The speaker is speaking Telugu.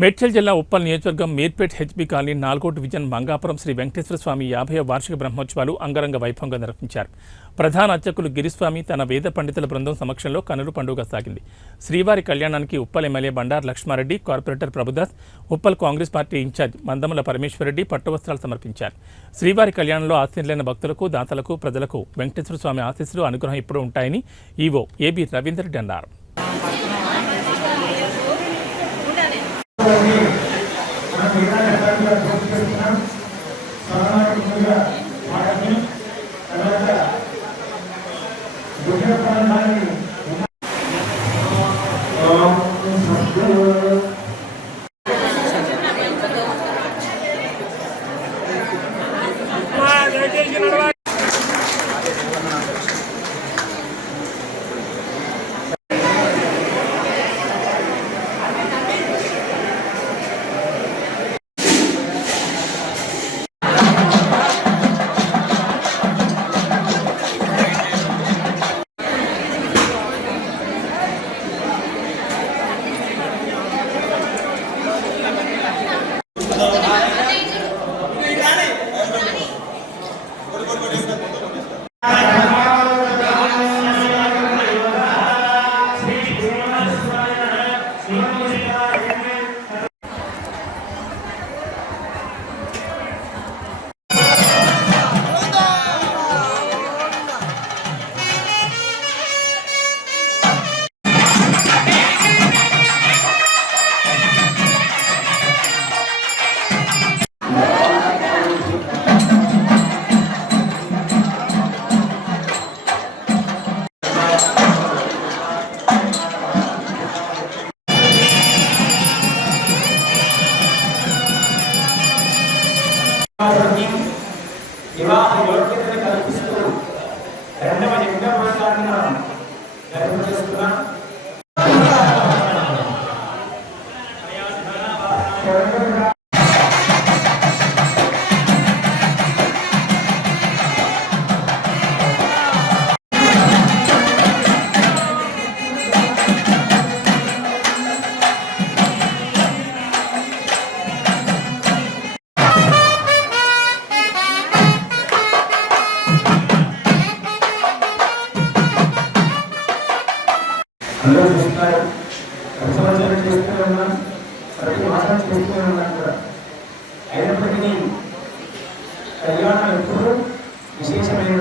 మేడ్చల్ జిల్లా ఉప్పల్ నియోజకవర్గం మీర్పేట్ హెచ్బీ కాలనీ 4వ డివిజన్ మంగాపురం శ్రీ వెంకటేశ్వర స్వామి 50వ వార్షిక బ్రహ్మోత్సవాలు అంగరంగ వైభవంగా నిర్వహించారు. ప్రధాన అర్చకులు గిరిస్వామి తన వేద పండితుల బృందం సమక్షంలో కనుల పండుగ సాగింది. శ్రీవారి కళ్యాణానికి Uppal MLA Bandaru Lakshma Reddy, corporator Prabhudas, Uppal Congress party incharge Mandamula Parameshwara Reddy పట్టువస్త్రాలు సమర్పించారు. శ్రీవారి కళ్యాణంలో ఆశీనులైన భక్తులకు, దాతలకు, ప్రజలకు వెంకటేశ్వర స్వామి ఆశీస్సులు, అనుగ్రహం ఎప్పుడూ ఉంటాయని ఈవో ఏబీ రవీందర్ రెడ్డి అన్నారు. వివాహ యోగ్యతను కల్పిస్తూ రెండవ యజ్ఞోపచారాన్ని నిర్వహిస్తున్నాం. అందరూ చూస్తున్నారు, ప్రతి సంవత్సరం చేస్తూనే ఉన్నాం, ప్రతి మాసం చేస్తూనే ఉన్నాం కూడా. అయినప్పటికీ కళ్యాణం ఎప్పుడు విశేషమైన